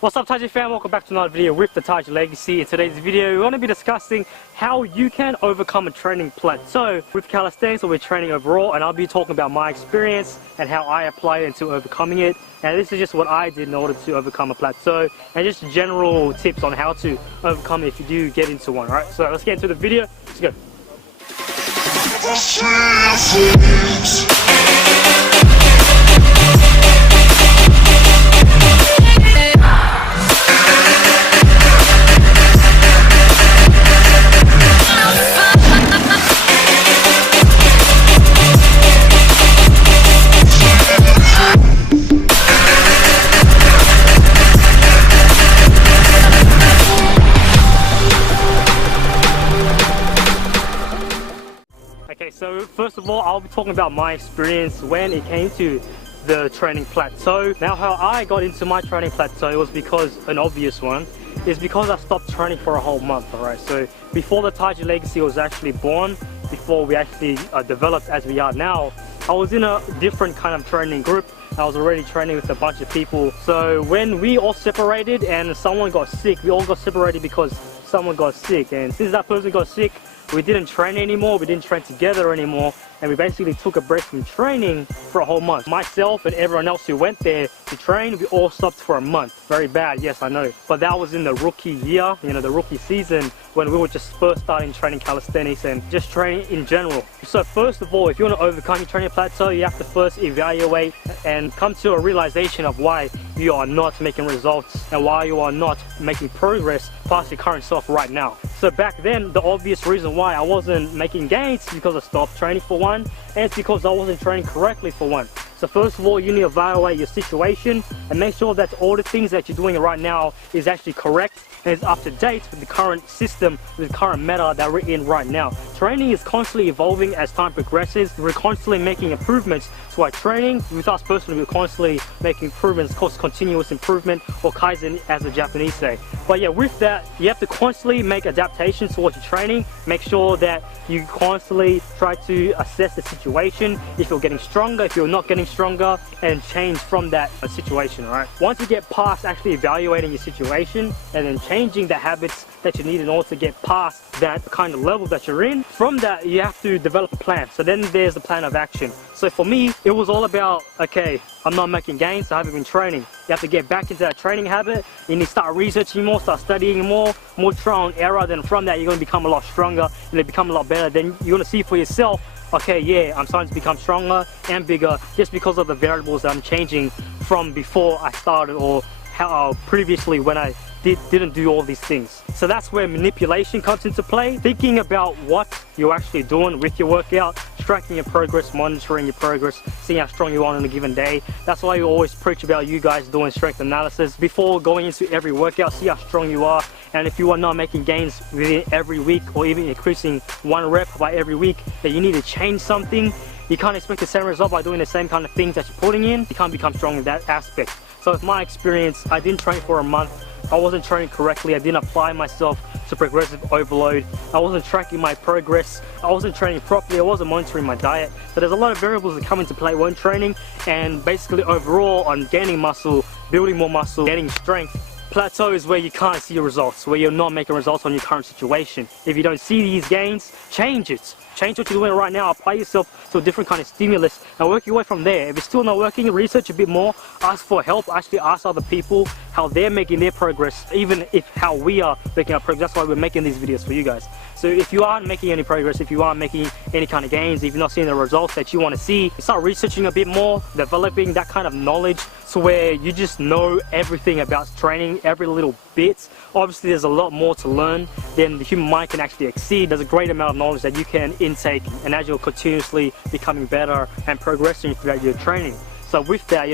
What's up Taiji Fam, welcome back to another video with the Taiji Legacy. In today's video we're going to be discussing how you can overcome a training plateau with calisthenics or with training overall, and I'll be talking about my experience and how I apply it into overcoming it. And this is just what I did in order to overcome a plateau and just general tips on how to overcome it if you do get into one. Alright, so let's get into the video. Let's go. Okay, so first of all, I'll be talking about my experience when it came to the training plateau. Now, how I got into my training plateau was because, an obvious one, is because I stopped training for a whole month, alright? So, before the Taiji Legacy was actually born, before we actually developed as we are now, I was in a different kind of training group. I was already training with a bunch of people. So, when we all separated and someone got sick, we all got separated because someone got sick. And since that person got sick, we didn't train anymore, we didn't train together anymore, and we basically took a break from training for a whole month. Myself and everyone else who went there to train, we all stopped for a month. Very bad, yes I know. But that was in the rookie year, the rookie season, when we were just first starting training calisthenics and just training in general. So first of all, if you want to overcome your training plateau, you have to first evaluate and come to a realization of why you are not making results and why you are not making progress past your current self right now. So back then, the obvious reason why I wasn't making gains is because I stopped training for one, and it's because I wasn't training correctly for one. So first of all, you need to evaluate your situation and make sure that all the things that you're doing right now is actually correct and is up to date with the current system, with the current meta that we're in right now. Training is constantly evolving as time progresses. We're constantly making improvements to our training. With us personally, we're constantly making improvements, called continuous improvement, or Kaizen as the Japanese say. But yeah, with that, you have to constantly make adaptations towards your training. Make sure that you constantly try to assess the situation, if you're getting stronger, if you're not getting stronger, and change from that situation, alright? Once you get past actually evaluating your situation and then changing the habits that you need in order to get past that kind of level that you're in, from that you have to develop a plan. So then there's the plan of action. So for me, it was all about, okay, I'm not making gains, so I haven't been training. You have to get back into that training habit. You need to start researching more, start studying more trial and error. Then from that, you're going to become a lot stronger, and you become a lot better. Then you're going to see for yourself, okay, yeah, I'm starting to become stronger and bigger just because of the variables that I'm changing from before I started, or how previously when I didn't do all these things. So that's where manipulation comes into play. Thinking about what you're actually doing with your workout, tracking your progress, monitoring your progress, seeing how strong you are on a given day. That's why we always preach about you guys doing strength analysis before going into every workout. See how strong you are, and if you are not making gains within every week, or even increasing one rep by every week, that you need to change something. You can't expect the same result by doing the same kind of things that you're putting in. You can't become strong in that aspect. So with my experience, I didn't train for a month. I wasn't training correctly. I didn't apply myself to progressive overload. I wasn't tracking my progress. I wasn't training properly. I wasn't monitoring my diet. So there's a lot of variables that come into play when training, and basically overall on gaining muscle, building more muscle, getting strength. Plateau is where you can't see your results, where you're not making results on your current situation. If you don't see these gains, change it. Change what you're doing right now, apply yourself to a different kind of stimulus and work your way from there. If it's still not working, research a bit more, ask for help, actually ask other people how they're making their progress, even if how we are making our progress. That's why we're making these videos for you guys. So if you aren't making any progress, if you aren't making any kind of gains, if you're not seeing the results that you want to see, start researching a bit more, developing that kind of knowledge to where you just know everything about training, every little bit. Obviously there's a lot more to learn than the human mind can actually exceed. There's a great amount of knowledge that you can intake, and as you're continuously becoming better and progressing throughout your training. So with that,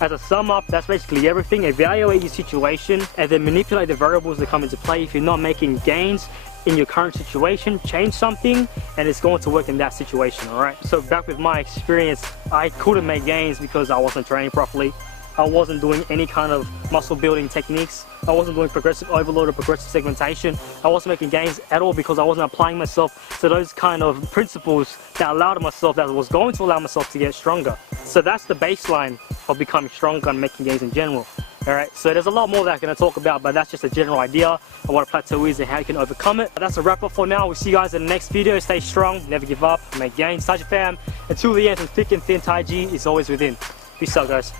as a sum up, that's basically everything. Evaluate your situation and then manipulate the variables that come into play. If you're not making gains in your current situation, change something and it's going to work in that situation, alright? So back with my experience, I couldn't make gains because I wasn't training properly. I wasn't doing any kind of muscle building techniques. I wasn't doing progressive overload or progressive segmentation. I wasn't making gains at all because I wasn't applying myself to those kind of principles that allowed myself, that was going to allow myself to get stronger. So that's the baseline of becoming stronger and making gains in general. Alright, so there's a lot more that I'm going to talk about, but that's just a general idea of what a plateau is and how you can overcome it. That's a wrap up for now. We'll see you guys in the next video. Stay strong, never give up, make gains. Taiji Fam, until the end, from thick and thin, Taiji is always within. Peace out, guys.